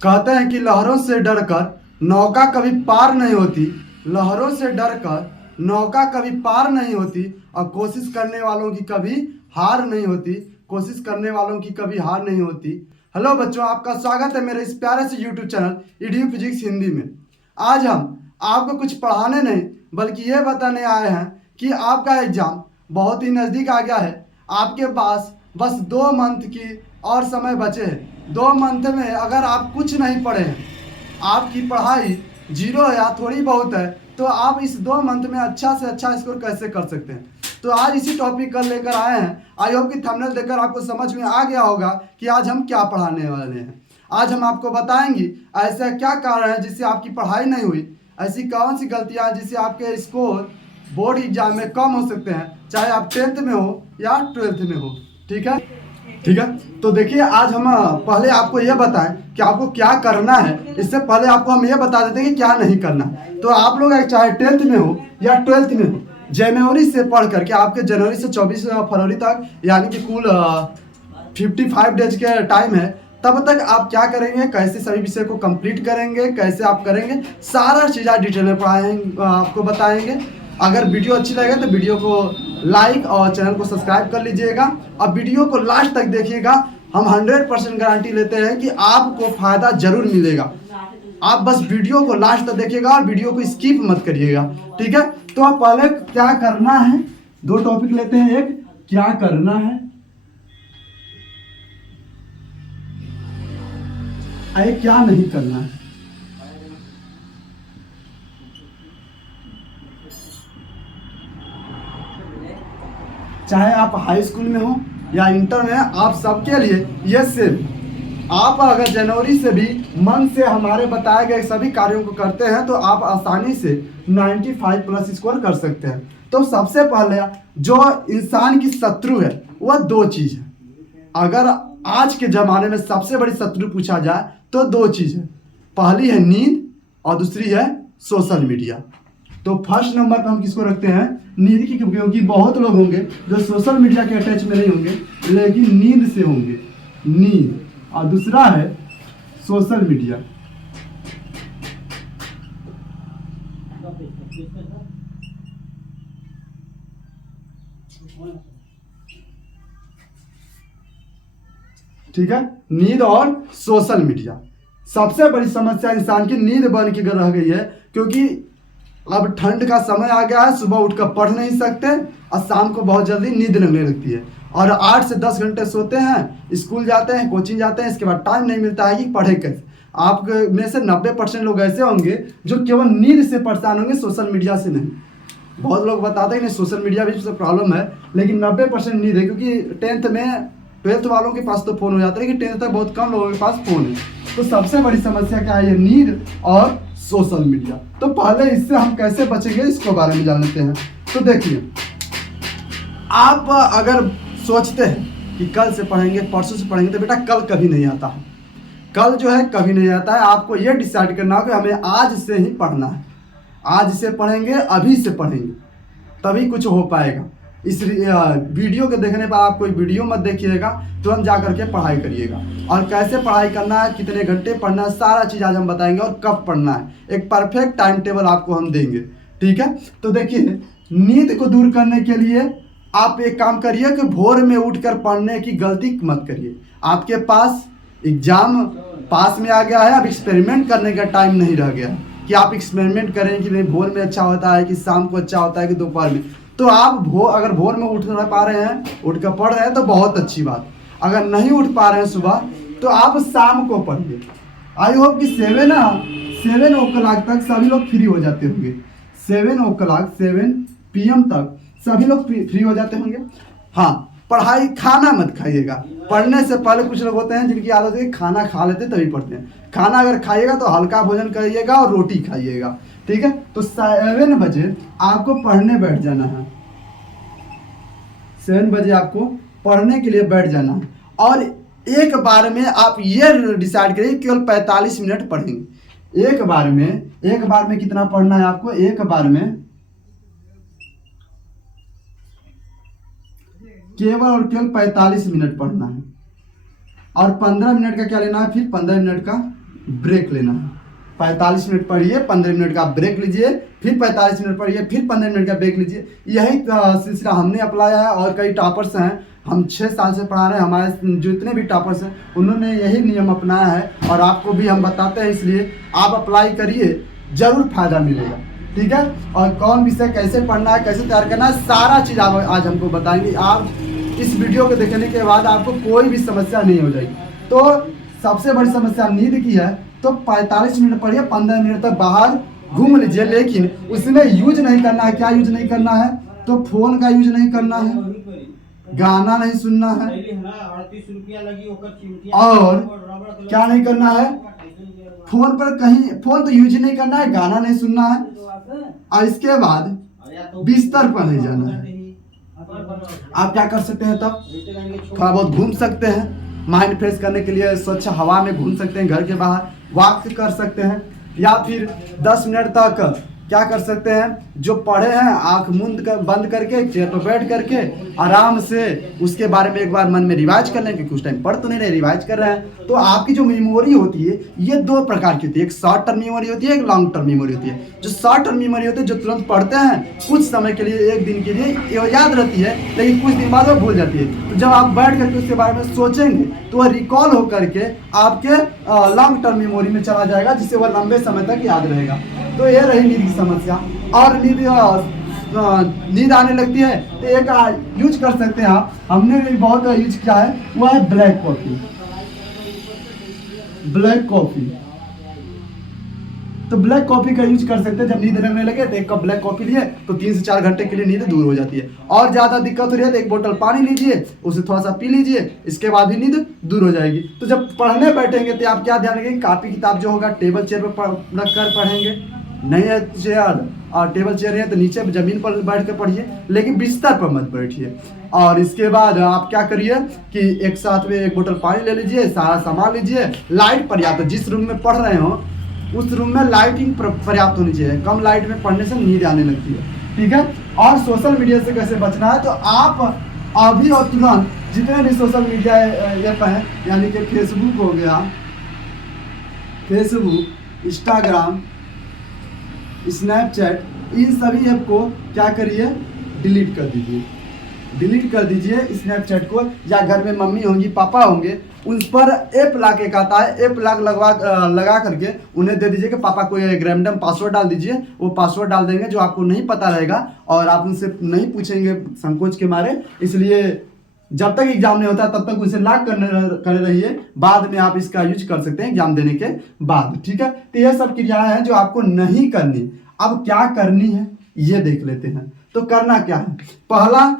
कहते हैं कि लहरों से डरकर नौका कभी पार नहीं होती। लहरों से डरकर नौका कभी पार नहीं होती और कोशिश करने वालों की कभी हार नहीं होती। कोशिश करने वालों की कभी हार नहीं होती। हेलो बच्चों, आपका स्वागत है मेरे इस प्यारे से YouTube channel EDU physics Hindi में। आज हम आपको कुछ पढ़ाने नहीं बल्कि ये बताने आए हैं कि आपका एग्जाम बहुत ही नज़दीक आ गया है। आपके पास बस 2 मंथ की और समय बचे हैं। 2 मंथ में अगर आप कुछ नहीं पढ़े हैं, आपकी पढ़ाई जीरो है या थोड़ी बहुत है, तो आप इस 2 मंथ में अच्छा से अच्छा स्कोर कैसे कर सकते हैं। तो आज इसी टॉपिक कर लेकर आए हैं। आई होप कि थंबनेल देखकर आपको समझ में आ गया होगा कि आज हम क्या पढ़ाने वाले हैं। आज हम आपको बताएंगे ऐसा क्या कारण है जिससे आपकी पढ़ाई नहीं हुई, ऐसी कौन सी गलतियां जिससे आपके स्कोर बोर्ड एग्जाम में कम हो सकते हैं, चाहे आप 10th में हो या 12th में हो। ठीक है, ठीक है। तो देखिए, आज हम पहले आपको यह बताएं कि आपको क्या करना है। इससे पहले आपको हम यह बता देते हैं कि क्या नहीं करना। तो आप लोग चाहे 10th में हो या 12th में हो, जनवरी से पढ़ करके आपके जनवरी से 24 फरवरी तक, यानी कि कुल 55 डेज के टाइम है, तब तक आप क्या करेंगे, कैसे सभी विषय को कंप्लीट करेंगे, कैसे आप करेंगे, सारा चीज़ आज डिटेल में पढ़ाएंगे, आपको बताएंगे। अगर वीडियो अच्छी लगे तो वीडियो को लाइक और चैनल को सब्सक्राइब कर लीजिएगा। अब वीडियो को लास्ट तक देखिएगा। हम 100% गारंटी लेते हैं कि आपको फ़ायदा जरूर मिलेगा। आप बस वीडियो को लास्ट तक देखिएगा और वीडियो को स्किप मत करिएगा। ठीक है, तो आप पहले क्या करना है, 2 टॉपिक लेते हैं। एक क्या करना है, एक क्या नहीं करना है। चाहे आप हाई स्कूल में हो या इंटर में, आप सबके लिए ये सेम। आप अगर जनवरी से भी मन से हमारे बताए गए सभी कार्यों को करते हैं तो आप आसानी से 95+ स्कोर कर सकते हैं। तो सबसे पहले जो इंसान की शत्रु है वह 2 चीज़ है। अगर आज के ज़माने में सबसे बड़ी शत्रु पूछा जाए तो 2 चीज़ है। पहली है नींद और दूसरी है सोशल मीडिया। तो फर्स्ट नंबर पर हम किसको रखते हैं, नींद की, क्योंकि बहुत लोग होंगे जो सोशल मीडिया के अटैच में नहीं होंगे लेकिन नींद से होंगे। नींद और दूसरा है सोशल मीडिया। ठीक है, नींद और सोशल मीडिया। सबसे बड़ी समस्या इंसान की नींद बन के रह गई है, क्योंकि अब ठंड का समय आ गया है, सुबह उठकर पढ़ नहीं सकते और शाम को बहुत जल्दी नींद लगने लगती है। और 8 से 10 घंटे सोते हैं, स्कूल जाते हैं, कोचिंग जाते हैं, इसके बाद टाइम नहीं मिलता है कि पढ़े कैसे। आप में से 90% लोग ऐसे होंगे जो केवल नींद से परेशान होंगे, सोशल मीडिया से नहीं। बहुत लोग बताते हैं कि नहीं सोशल मीडिया भी प्रॉब्लम है, लेकिन 90% नींद है, क्योंकि 10th में 12th वालों के पास तो फ़ोन हो जाता है, लेकिन 10th तक बहुत कम लोगों के पास फ़ोन है। तो सबसे बड़ी समस्या क्या है, ये नींद और सोशल मीडिया। तो पहले इससे हम कैसे बचेंगे इसको बारे में जान लेते हैं। तो देखिए, आप अगर सोचते हैं कि कल से पढ़ेंगे, परसों से पढ़ेंगे, तो बेटा कल कभी नहीं आता है। कल जो है कभी नहीं आता है। आपको ये डिसाइड करना होगा कि हमें आज से ही पढ़ना है। आज से पढ़ेंगे, अभी से पढ़ेंगे, तभी कुछ हो पाएगा। इस वीडियो के देखने पर आप कोई वीडियो मत देखिएगा, तुरंत जा करके पढ़ाई करिएगा। और कैसे पढ़ाई करना है, कितने घंटे पढ़ना है, सारा चीज़ आज हम बताएंगे और कब पढ़ना है। एक परफेक्ट टाइम टेबल आपको हम देंगे। ठीक है, तो देखिए, नींद को दूर करने के लिए आप एक काम करिए कि भोर में उठकर पढ़ने की गलती मत करिए। आपके पास एग्जाम पास में आ गया है, अब एक्सपेरिमेंट करने का टाइम नहीं रह गया कि आप एक्सपेरिमेंट करें कि नहीं भोर में अच्छा होता है कि शाम को अच्छा होता है कि दोपहर में। तो आप अगर भोर में उठ ना पा रहे हैं, उठ कर पढ़ रहे हैं तो बहुत अच्छी बात। अगर नहीं उठ पा रहे हैं सुबह, तो आप शाम को पढ़िए। आई होप कि 7 o'clock तक सभी लोग फ्री हो जाते होंगे। 7 PM तक सभी लोग फ्री हो जाते होंगे। हाँ, पढ़ाई, खाना मत खाइएगा। पढ़ने से पहले कुछ लोग होते हैं जिनकी आदत है कि खाना खा लेते तभी पढ़ते हैं। खाना अगर खाइएगा तो हल्का भोजन करिएगा और रोटी खाइएगा। ठीक है, तो 7 बजे आपको पढ़ने बैठ जाना है। 7 बजे आपको पढ़ने के लिए बैठ जाना है। और एक बार में आप ये डिसाइड करिए केवल 45 मिनट पढ़ेंगे। एक बार में कितना पढ़ना है आपको, एक बार में केवल और केवल 45 मिनट पढ़ना है। और 15 मिनट का क्या लेना है, फिर 15 मिनट का ब्रेक लेना है। 45 मिनट पढ़िए, 15 मिनट का ब्रेक लीजिए, फिर 45 मिनट पढ़िए, फिर 15 मिनट का ब्रेक लीजिए। यही सिलसिला हमने अपनाया है और कई टॉपर्स हैं, हम 6 साल से पढ़ा रहे हैं, हमारे जितने भी टॉपर्स हैं उन्होंने यही नियम अपनाया है और आपको भी हम बताते हैं, इसलिए आप अप्लाई करिए, ज़रूर फायदा मिलेगा। ठीक है, और कौन विषय कैसे पढ़ना है, कैसे तैयार करना है, सारा चीज़ आप आज हमको बताएंगे। आप इस वीडियो को देखने के बाद आपको कोई भी समस्या नहीं हो जाएगी। तो सबसे बड़ी समस्या नींद की है, तो 45 मिनट पढ़िए, 15 मिनट तक बाहर घूम लीजिए, लेकिन उसमें यूज नहीं करना है। क्या यूज नहीं करना है? तो फोन का यूज नहीं करना है, गाना नहीं सुनना है, और क्या नहीं करना है? फोन पर कहीं फोन तो यूज ही नहीं करना है, गाना नहीं सुनना है, और इसके बाद बिस्तर पर नहीं जाना है। आप क्या कर सकते हैं तब? थोड़ा बहुत घूम सकते हैं, माइंड फ्रेश करने के लिए स्वच्छ हवा में घूम सकते हैं, घर के बाहर वॉक कर सकते हैं, या फिर 10 मिनट तक क्या कर सकते हैं, जो पढ़े हैं आंख बंद करके चेयर पर बैठ करके आराम से उसके बारे में एक बार मन में रिवाइज कर लें, क्योंकि उस टाइम पढ़ तो नहीं रहे, रिवाइज कर रहे हैं। तो आपकी जो मेमोरी होती है ये 2 प्रकार की होती है, एक शॉर्ट टर्म मेमोरी होती है, एक लॉन्ग टर्म मेमोरी होती है। जो शॉर्ट टर्म मेमोरी होती है, जो तुरंत पढ़ते हैं कुछ समय के लिए, 1 दिन के लिए याद रहती है, लेकिन कुछ दिन बाद वो भूल जाती है। तो जब आप बैठ करके उसके बारे में सोचेंगे तो वह रिकॉल होकर के आपके लॉन्ग टर्म मेमोरी में चला जाएगा, जिससे वह लंबे समय तक याद रहेगा। तो ये रही नींद की समस्या। और नींद आने लगती है तो एक यूज कर सकते हैं आप, हमने भी बहुत यूज किया है, वो है ब्लैक कॉफी। ब्लैक कॉफी, तो ब्लैक कॉफी का यूज कर सकते हैं। जब नींद लगने लगे तो 1 कप ब्लैक कॉफी लिए तो 3 से 4 घंटे के लिए नींद दूर हो जाती है। और ज्यादा दिक्कत हो रही है तो 1 बोतल पानी लीजिए, उसे थोड़ा सा पी लीजिए, इसके बाद भी नींद दूर हो जाएगी। तो जब पढ़ने बैठेंगे तो आप क्या ध्यान रखेंगे, कापी किताब जो होगा टेबल चेयर पर रख कर पढ़ेंगे, नहीं है चेयर और टेबल चेयर है तो नीचे जमीन पर बैठ कर पढ़िए, लेकिन बिस्तर पर मत बैठिए। और इसके बाद आप क्या करिए कि एक साथ में 1 बोतल पानी ले लीजिए, सारा सामान लीजिए, लाइट पर्याप्त, जिस रूम में पढ़ रहे हो उस रूम में लाइटिंग पर्याप्त होनी चाहिए। कम लाइट में पढ़ने से नींद आने लगती है। ठीक है, और सोशल मीडिया से कैसे बचना है, तो आप अभी और तुरंत जितने भी सोशल मीडिया ऐप हैं, यानी कि फेसबुक हो गया, फेसबुक, इंस्टाग्राम, स्नैपचैट, इन सभी ऐप को क्या करिए, डिलीट कर दीजिए। डिलीट कर दीजिए स्नैपचैट को, या घर में मम्मी होंगी, पापा होंगे, उन पर ऐप लॉक एक आता है, ऐप लॉक लगा करके उन्हें दे दीजिए कि पापा को एक रैंडम पासवर्ड डाल दीजिए। वो पासवर्ड डाल देंगे जो आपको नहीं पता रहेगा और आप उनसे नहीं पूछेंगे संकोच के मारे। इसलिए जब तक एग्जाम नहीं होता तब तक उसे लॉक करे रहिए, बाद में आप इसका यूज कर सकते हैं एग्जाम देने के बाद। ठीक है, तो ये सब क्रियाएं हैं जो आपको नहीं करनी। अब क्या करनी है ये देख लेते हैं। तो करना क्या है, पहला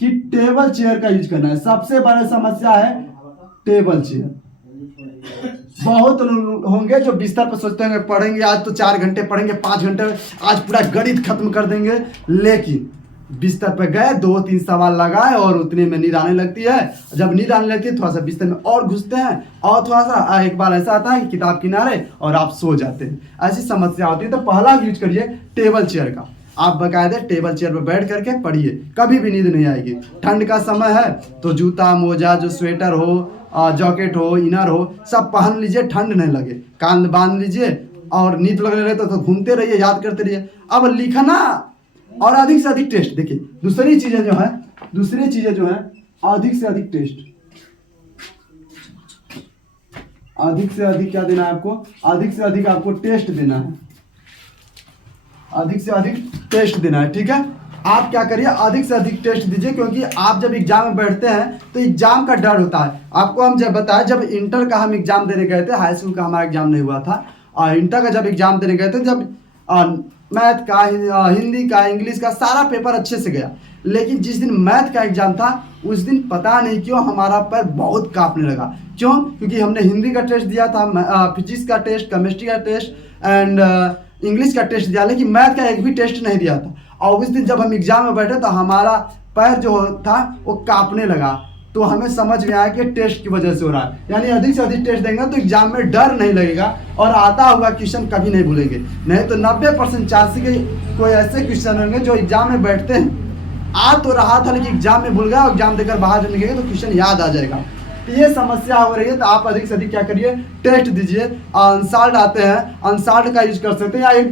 कि टेबल चेयर का यूज करना है। सबसे बड़ी समस्या है टेबल चेयर। बहुत लोग होंगे जो बिस्तर पर सोचते होंगे पढ़ेंगे आज तो 4 घंटे पढ़ेंगे, 5 घंटे आज पूरा गणित खत्म कर देंगे, लेकिन बिस्तर पर गए 2-3 सवाल लगाए और उतने में नींद आने लगती है। जब नींद आने लगती है थोड़ा सा बिस्तर में और घुसते हैं और थोड़ा सा एक बार ऐसा आता है कि किताब किनारे और आप सो जाते हैं। ऐसी समस्या होती है। तो पहला यूज करिए टेबल चेयर का। आप बाकायदे टेबल चेयर पर बैठ करके पढ़िए, कभी भी नींद नहीं आएगी। ठंड का समय है तो जूता मोजा, जो स्वेटर हो, जैकेट हो, इनर हो, सब पहन लीजिए, ठंड नहीं लगे। कान बांध लीजिए और नींद लगने लगे तो घूमते रहिए, याद करते रहिए। अब लिखना और अधिक से अधिक टेस्ट। देखिए दूसरी चीजें जो है अधिक से अधिक टेस्ट, अधिक से अधिक क्या देना है आपको, अधिक से अधिक आपको टेस्ट देना है, अधिक से अधिक टेस्ट देना है। ठीक है, आप क्या करिए, अधिक से अधिक टेस्ट दीजिए, क्योंकि आप जब एग्जाम में बैठते हैं तो एग्जाम का डर होता है। आपको हम जब बताया, जब इंटर का हम एग्जाम देने गए थे, हाई स्कूल का हमारा एग्जाम नहीं हुआ था, और इंटर का जब एग्जाम देने गए थे, जब मैथ का, हिंदी का, इंग्लिश का सारा पेपर अच्छे से गया, लेकिन जिस दिन मैथ का एग्जाम था उस दिन पता नहीं क्यों हमारा पैर बहुत कांपने लगा। क्यों? क्योंकि हमने हिंदी का टेस्ट दिया था, फिजिक्स का टेस्ट, केमिस्ट्री का टेस्ट एंड इंग्लिश का टेस्ट दिया, लेकिन मैथ का एक भी टेस्ट नहीं दिया था। और उस दिन जब हम एग्जाम में बैठे तो हमारा पैर जो था वो कांपने लगा। तो हमें समझ में आया कि टेस्ट की वजह से हो रहा है। यानी अधिक से अधिक टेस्ट देंगे तो एग्जाम में डर नहीं लगेगा और आता हुआ क्वेश्चन कभी नहीं भूलेंगे। नहीं तो 90% चांस के कोई ऐसे क्वेश्चन होंगे जो एग्जाम में बैठते हैं, आ तो रहा था लेकिन एग्जाम में भूल गया और एग्जाम देकर बाहर जब निकलेंगे तो क्वेश्चन याद आ जाएगा। ये समस्या हो रही है तो आप अधिक से अधिक क्या करिए, टेस्ट दीजिए। अनसाल्ड आते हैं, अनसाल्ड का यूज कर सकते हैं, या एक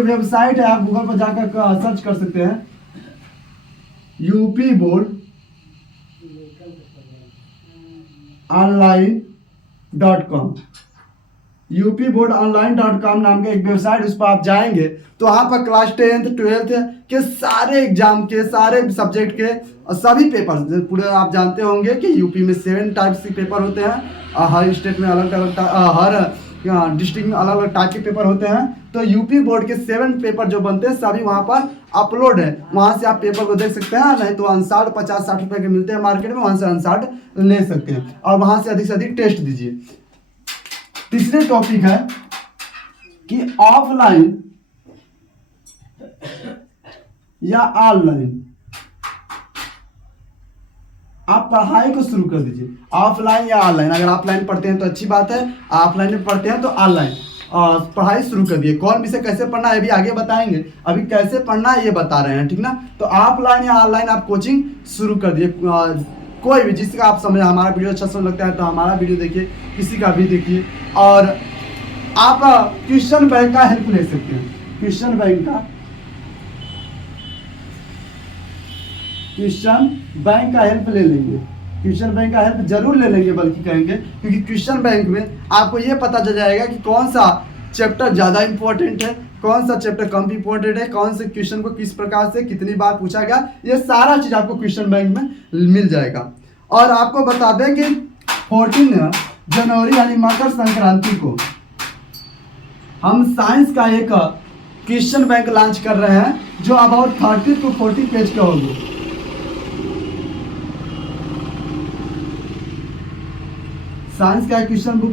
वेबसाइट है, आप गूगल पर जाकर सर्च कर सकते हैं, यूपी बोर्ड online.com। upboardonline.com नाम का एक वेबसाइट, उस पर आप जाएंगे तो वहाँ पर क्लास 10th 12th के सारे एग्जाम के, सारे सब्जेक्ट के सभी पेपर पूरे आप जानते होंगे कि यूपी में 7 टाइप्स के पेपर होते हैं। हर स्टेट में अलग अलग, हर डिस्ट्रिक्ट में अलग अलग टाइप के पेपर होते हैं। तो यूपी बोर्ड के 7 पेपर जो बनते हैं सभी वहाँ पर अपलोड है, वहाँ से आप पेपर को देख सकते हैं। नहीं तो अनसाल्ड 50-60 रुपए के मिलते हैं मार्केट में, वहाँ से अनसाल्ड ले सकते हैं और वहाँ से अधिक टेस्ट दीजिए। तीसरे टॉपिक है कि ऑफलाइन या ऑनलाइन आप पढ़ाई को शुरू कर दीजिए, ऑफलाइन या ऑनलाइन। अगर ऑफलाइन पढ़ते हैं तो अच्छी बात है, ऑफलाइन में पढ़ते हैं तो ऑनलाइन पढ़ाई शुरू कर दिए। कौन विषय कैसे पढ़ना है अभी आगे बताएंगे, अभी कैसे पढ़ना है ये बता रहे हैं, ठीक ना। तो ऑफलाइन या ऑनलाइन आप कोचिंग शुरू कर दिए। कोई भी जिसका आप समझ, हमारा वीडियो अच्छा समझ लगता है तो हमारा वीडियो देखिए, किसी का भी देखिए। और आप क्वेश्चन बैंक का हेल्प ले सकते हैं, क्वेश्चन बैंक का हेल्प ले लेंगे, क्वेश्चन बैंक का हेल्प जरूर ले लेंगे बल्कि कहेंगे, क्योंकि क्वेश्चन बैंक में आपको ये पता चल जाएगा कि कौन सा चैप्टर ज़्यादा इंपॉर्टेंट है, कौन सा चैप्टर कम इंपॉर्टेंट है, कौन से क्वेश्चन को किस प्रकार से कितनी बार पूछा गया, ये सारा चीज़ आपको क्वेश्चन बैंक में मिल जाएगा। और आपको बता दें कि 14 जनवरी यानी मकर संक्रांति को हम साइंस का एक क्वेश्चन बैंक लॉन्च कर रहे हैं जो अबाउट 30 to 40 पेज का होगा। साइंस का क्वेश्चन बुक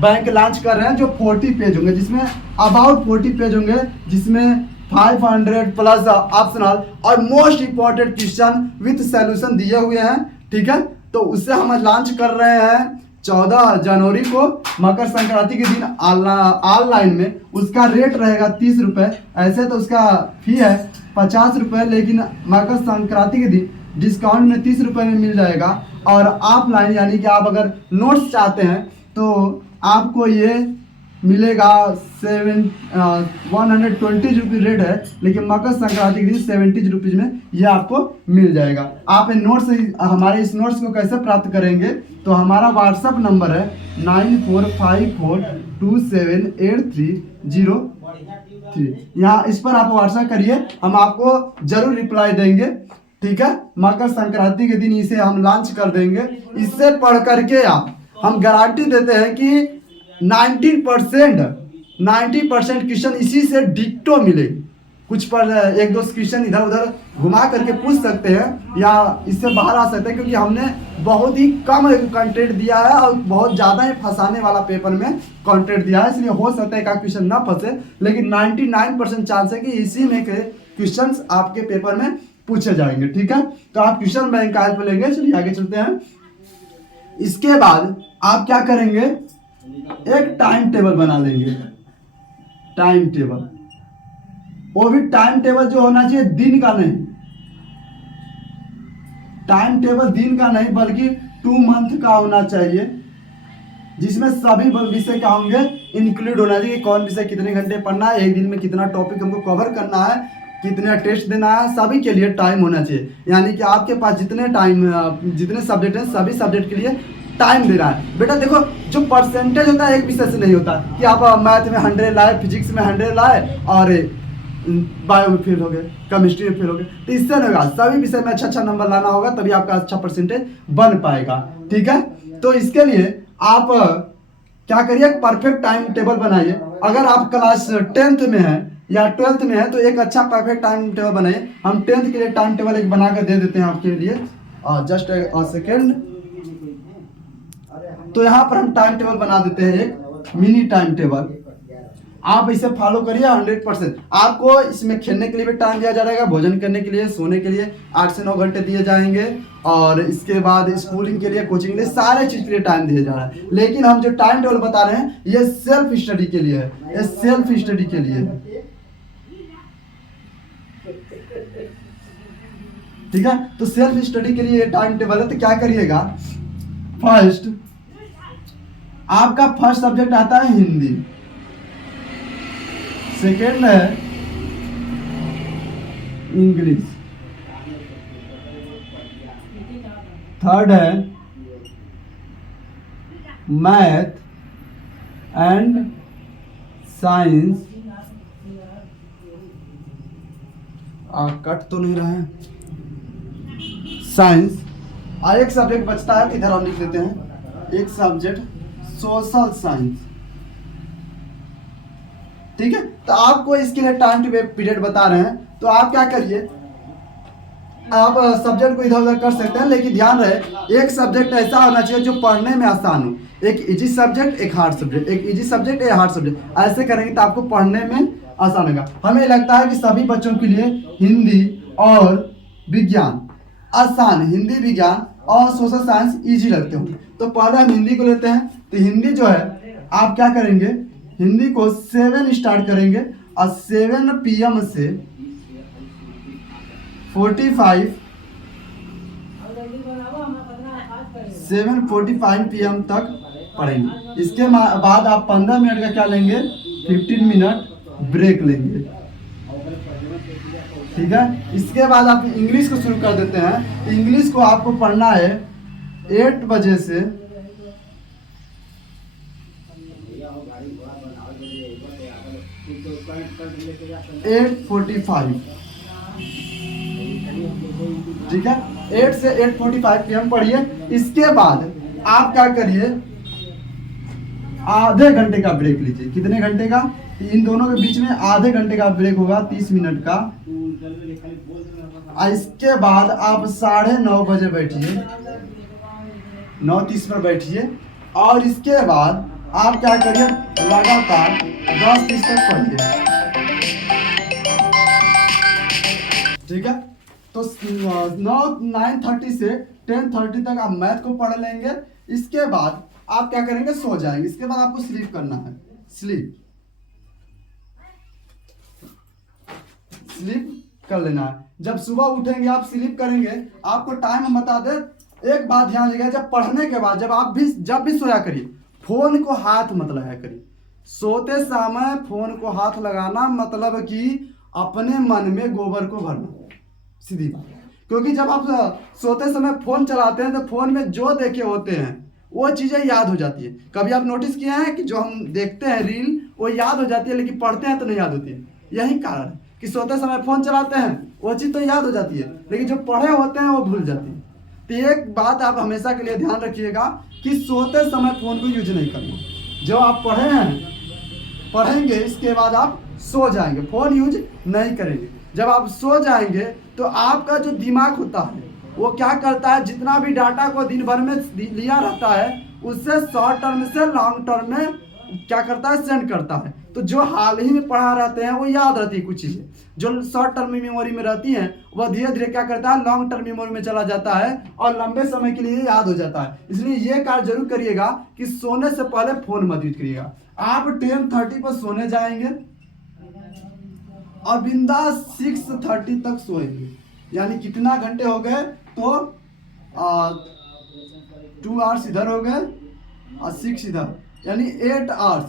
बैंक लॉन्च कर रहे हैं जो 40 पेज होंगे, जिसमें अबाउट 40 पेज होंगे, जिसमें 500 प्लस ऑप्शनल और most important question with solution दिए हुए हैं, ठीक है। तो उससे हम लॉन्च कर रहे हैं 14 जनवरी को, मकर संक्रांति के दिन ऑनलाइन में। उसका रेट रहेगा 30 रुपये, ऐसे तो उसका फी है 50 रुपये, लेकिन मकर संक्रांति के दिन डिस्काउंट में 30 रुपये में मिल जाएगा। और ऑफलाइन यानी कि आप अगर नोट्स चाहते हैं तो आपको ये मिलेगा 120 रुपीज़ रेट है, लेकिन मकर संक्रांति के दिन 70 रुपीज़ में ये आपको मिल जाएगा। आप नोट्स, हमारे इस नोट्स को कैसे प्राप्त करेंगे, तो हमारा व्हाट्सअप नंबर है 9454278303। यहाँ इस पर आप व्हाट्सअप करिए, हम आपको जरूर रिप्लाई देंगे, ठीक है। मकर संक्रांति के दिन इसे हम लॉन्च कर देंगे। इससे पढ़ करके हम गारंटी देते हैं कि 90% क्वेश्चन इसी से डिक्टो मिले। कुछ पर एक दो क्वेश्चन इधर उधर घुमा करके पूछ सकते हैं या इससे बाहर आ सकते हैं, क्योंकि हमने बहुत ही कम कंटेंट दिया है और बहुत ज़्यादा ही फंसाने वाला पेपर में कंटेंट दिया है, इसलिए हो सकता है का क्वेश्चन ना फंसे, लेकिन 99% चांस है कि इसी में के क्वेश्चन आपके पेपर में पूछे जाएंगे, ठीक है। तो आप क्वेश्चन बैंक का हेल्प लेंगे। चलिए आगे चलते हैं। इसके बाद आप क्या करेंगे, एक टाइम टेबल बना लेंगे, टाइम टेबल। वो भी टाइम टेबल जो होना चाहिए दिन का नहीं, टाइम टेबल दिन का नहीं बल्कि 2 मंथ का होना चाहिए, जिसमें सभी विषय क्या होंगे इंक्लूड होना चाहिए। कौन विषय कितने घंटे पढ़ना है, एक दिन में कितना टॉपिक हमको कवर करना है, कितना टेस्ट देना है, सभी के लिए टाइम होना चाहिए। यानी कि आपके पास जितने सब्जेक्ट हैं सभी सब्जेक्ट के लिए टाइम दे रहा है। बेटा देखो, जो परसेंटेज होता है एक विषय से नहीं होता कि आप मैथ में 100 लाए, फिजिक्स में 100 लाए और बायो में फेल हो गए, केमिस्ट्री में फेल हो गए, तो इससे नहीं होगा। सभी विषय में अच्छा नंबर लाना होगा, तभी आपका अच्छा परसेंटेज बन पाएगा, ठीक है। तो इसके लिए आप क्या करिए, परफेक्ट टाइम टेबल बनाइए। अगर आप क्लास 10th में है या 12th में है तो एक अच्छा परफेक्ट टाइम टेबल बनाइए। हम 10th के लिए टाइम टेबल एक बना कर दे देते हैं आपके लिए, जस्ट अ सेकेंड। तो यहाँ पर हम टाइम टेबल बना देते हैं, एक मिनी टाइम टेबल। आप इसे फॉलो करिए 100%। आपको इसमें खेलने के लिए भी टाइम दिया जाएगा, भोजन करने के लिए, सोने के लिए 8 से 9 घंटे दिए जाएंगे, और इसके बाद स्कूलिंग के लिए, कोचिंग के लिए, सारे चीज़ के लिए टाइम दिया जा रहा है। लेकिन हम जो टाइम टेबल बता रहे हैं ये सेल्फ स्टडी के लिए है, ये सेल्फ स्टडी के लिए है। ठीक है। तो सेल्फ स्टडी के लिए ये टाइम टेबल है। तो क्या करिएगा, फर्स्ट आपका फर्स्ट सब्जेक्ट आता है हिंदी, सेकेंड है इंग्लिश, थर्ड है मैथ एंड साइंस। कट तो नहीं रहा है, साइंस। और एक सब्जेक्ट बचता है, इधर हम लिख लेते हैं, एक सब्जेक्ट सोशल साइंस। ठीक है। तो आपको इसके लिए टाइम टू पीरियड बता रहे हैं। तो आप क्या करिए, आप सब्जेक्ट को इधर उधर कर सकते हैं, लेकिन ध्यान रहे एक सब्जेक्ट ऐसा होना चाहिए जो पढ़ने में आसान हो। एक इजी सब्जेक्ट, एक हार्ड सब्जेक्ट, एक इजी सब्जेक्ट, एक हार्ड सब्जेक्ट। ऐसे करेंगे तो आपको पढ़ने में आसान होगा। हमें लगता है कि सभी बच्चों के लिए हिंदी और विज्ञान आसान, हिंदी विज्ञान और सोशल साइंस इजी लगते होंगे। तो पहले हम हिंदी को लेते हैं। तो हिंदी जो है आप क्या करेंगे, हिंदी को 7 स्टार्ट करेंगे और 7 PM से 7:45 PM तक पढ़ेंगे। इसके बाद आप 15 मिनट का क्या लेंगे, 15 मिनट ब्रेक लेंगे। ठीक है। इसके बाद आप इंग्लिश को शुरू कर देते हैं। तो इंग्लिश को आपको पढ़ना है 8 बजे से 8:45। ठीक है। 8 से 8:45 PM पढ़िए। इसके बाद आप क्या करिए, आधे घंटे का ब्रेक लीजिए। कितने घंटे का, इन दोनों के बीच में आधे घंटे का ब्रेक होगा, 30 मिनट का। इसके बाद आप 9:30 बजे बैठिए, 9:30 पर बैठिए। और इसके बाद आप क्या करिए, लगातार 10:30 तक पढ़िए। ठीक है। तो 9:30 से 10:30 तक आप मैथ को पढ़ लेंगे। इसके बाद आप क्या करेंगे, सो जाएंगे। इसके बाद आपको स्लीप करना है, स्लीप कर लेना है। जब सुबह उठेंगे आप स्लीप करेंगे। आपको टाइम हम बता दें, एक बात ध्यान रखिएगा, जब पढ़ने के बाद जब भी सोया करिए, फोन को हाथ मत लगाया करिए। सोते समय फोन को हाथ लगाना मतलब कि अपने मन में गोबर को भरना, सीधी बात। क्योंकि जब आप सोते समय फोन चलाते हैं तो फोन में जो देखे होते हैं वो चीज़ें याद हो जाती है। कभी आप नोटिस किए हैं कि जो हम देखते हैं रील वो याद हो जाती है, लेकिन पढ़ते हैं तो नहीं याद होती है। यही कारण है कि सोते समय फोन चलाते हैं, वो चीज़ तो याद हो जाती है, लेकिन जो पढ़े होते हैं वो भूल जाती है। तो एक बात आप हमेशा के लिए ध्यान रखिएगा कि सोते समय फोन को यूज नहीं करना। जो आप पढ़ेंगे इसके बाद आप सो जाएंगे, फोन यूज नहीं करेंगे। जब आप सो जाएंगे तो आपका जो दिमाग होता है वो क्या करता है, जितना भी डाटा को दिन भर में लिया रहता है उससे शॉर्ट टर्म से लॉन्ग टर्म में क्या करता है, सेंड करता है। तो जो हाल ही में पढ़ा रहते हैं वो याद रहती है, कुछ चीज़ें जो शॉर्ट टर्म मेमोरी में रहती हैं वह धीरे धीरे क्या करता है, लॉन्ग टर्म मेमोरी में चला जाता है और लंबे समय के लिए याद हो जाता है। इसलिए ये कार्य जरूर करिएगा कि सोने से पहले फोन मत यूज करिएगा। आप 10:30 पर सोने जाएंगे और बिंदास 6:30 तक सोएंगे। यानी कितना घंटे हो गए, तो 2 आवर्स इधर हो गए और 6 इधर, यानी 8 आवर्स।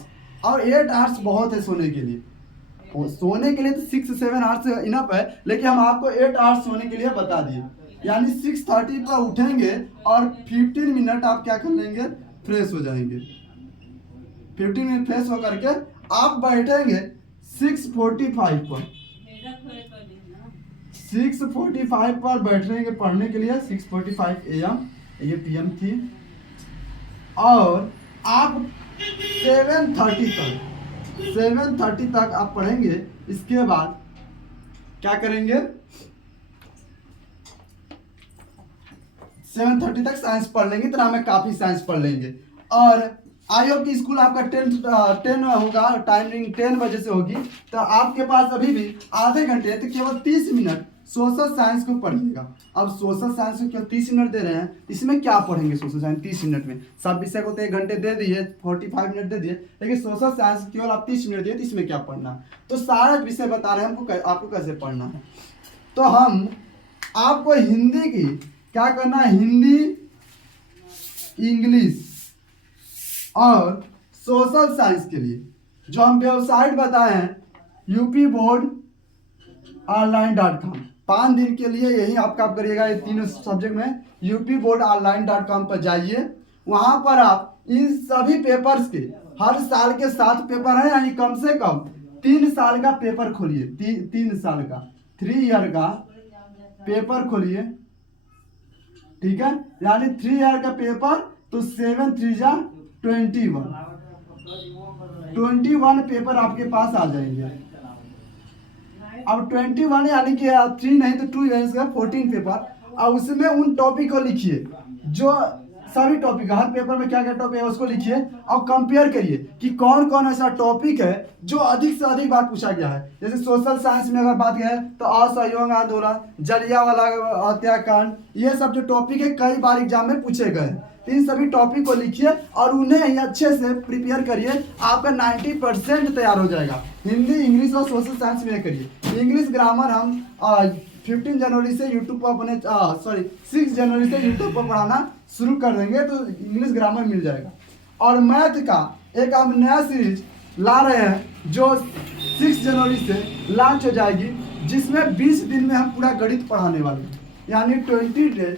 और 8 आवर्स बहुत है सोने के लिए। सोने के लिए तो 6-7 आवर्स इनफ है, लेकिन हम आपको 8 आवर्स सोने के लिए बता दिए। यानी 6:30 पर उठेंगे और 15 मिनट आप क्या कर लेंगे, फ्रेश हो जाएंगे। 15 मिनट फ्रेश होकर के आप बैठेंगे 6:45 पर। 6:45 पर बैठेंगे पढ़ने के लिए, 6:45 AM, ये PM थी। और आप 7:30 तक आप पढ़ेंगे। इसके बाद क्या करेंगे, 7:30 तक साइंस पढ़ लेंगे, इतना में काफी साइंस पढ़ लेंगे। और आई होप कि स्कूल आपका 10 होगा, टाइमिंग 10 बजे से होगी। तो आपके पास अभी भी आधे घंटे, तो केवल 30 मिनट सोशल साइंस को पढ़िएगा। अब सोशल साइंस को केवल 30 मिनट दे रहे हैं, इसमें क्या पढ़ेंगे सोशल साइंस 30 मिनट में? सब विषय को तो 1 घंटे दे दिए, 45 मिनट दे दिए, लेकिन सोशल साइंस केवल आप 30 मिनट दिए, तो इसमें क्या पढ़ना? तो सारा विषय बता रहे हैं हमको आपको कैसे पढ़ना है। तो हम आपको हिंदी की क्या करना है, हिंदी, इंग्लिश और सोशल साइंस के लिए जो हम वेबसाइट बताए हैं यूपी बोर्ड online.com, 5 दिन के लिए यही आपका आप करिएगा ये तीनों सब्जेक्ट में यूपी बोर्ड online.com पर जाइए। वहां पर आप इन सभी पेपर्स के हर साल के 7 पेपर हैं, यानी कम से कम 3 साल का पेपर खोलिए, 3 साल का 3 ईयर का पेपर खोलिए, ठीक है, यानी 3 ईयर का पेपर, तो 7 3 जा 21 पेपर आपके पास आ जाएंगे। अब 21 यानी कि 3 नहीं तो 2 ईयर्स का 14 पेपर, अब उसमें उन टॉपिक को लिखिए जो सभी टॉपिक, हर पेपर में क्या क्या टॉपिक है उसको लिखिए और कंपेयर करिए कि कौन कौन ऐसा टॉपिक है जो अधिक से अधिक बार पूछा गया है। जैसे सोशल साइंस में अगर बात करें तो असहयोग आंदोलन, जलियांवाला हत्याकांड, ये सब जो टॉपिक है कई बार एग्जाम में पूछे गए हैं। तो इन सभी टॉपिक को लिखिए और उन्हें अच्छे से प्रिपेयर करिए, आपका 90% तैयार हो जाएगा। हिंदी, इंग्लिश और सोशल साइंस में करिए। इंग्लिश ग्रामर हम 15 जनवरी से यूट्यूब पर अपने 6 जनवरी से यूट्यूब पर पढ़ाना शुरू कर देंगे, तो इंग्लिश ग्रामर मिल जाएगा। और मैथ का एक हम नया सीरीज ला रहे हैं जो 6 जनवरी से लॉन्च हो जाएगी, जिसमें 20 दिन में हम पूरा गणित पढ़ाने वाले हैं, यानी 20 days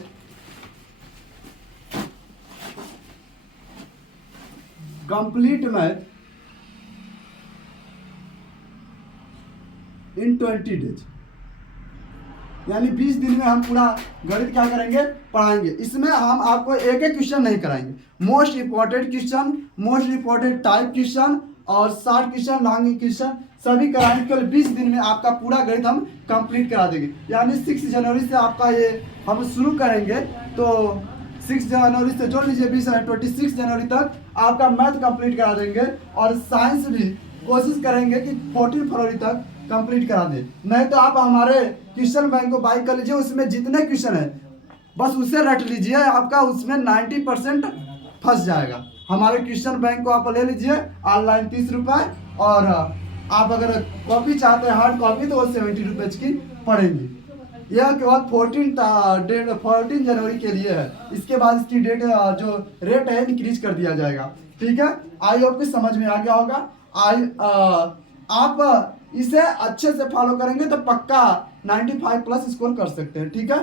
complete math in 20 days, यानी 20 दिन में हम पूरा गणित क्या करेंगे, पढ़ाएंगे। इसमें हम आपको एक एक क्वेश्चन नहीं कराएंगे, most important question, most important type question और शॉर्ट क्वेश्चन, लॉन्ग क्वेश्चन सभी कराएंगे। केवल 20 दिन में आपका पूरा गणित हम कंप्लीट करा देंगे। यानी 6 जनवरी से आपका ये हम शुरू करेंगे, तो 6 जनवरी से जोड़ लीजिए 26 जनवरी तक आपका मैथ कंप्लीट करा देंगे। और साइंस भी कोशिश करेंगे कि 14 फरवरी तक कंप्लीट करा दें। नहीं तो आप हमारे क्वेश्चन बैंक को बाई कर लीजिए, उसमें जितने क्वेश्चन है बस उसे रट लीजिए, आपका उसमें 90% फंस जाएगा। हमारे क्वेश्चन बैंक को आप ले लीजिए ऑनलाइन 30 रुपये, और आप अगर कॉपी चाहते हैं हार्ड कॉपी तो वो 70 रुपीज़ की पड़ेगी। यह केवल 14 जनवरी के लिए है, इसके बाद इसकी डेट जो रेट है इंक्रीज कर दिया जाएगा। ठीक है, आई होप कि समझ में आ गया होगा। आप इसे अच्छे से फॉलो करेंगे तो पक्का 95 प्लस स्कोर कर सकते हैं। ठीक है।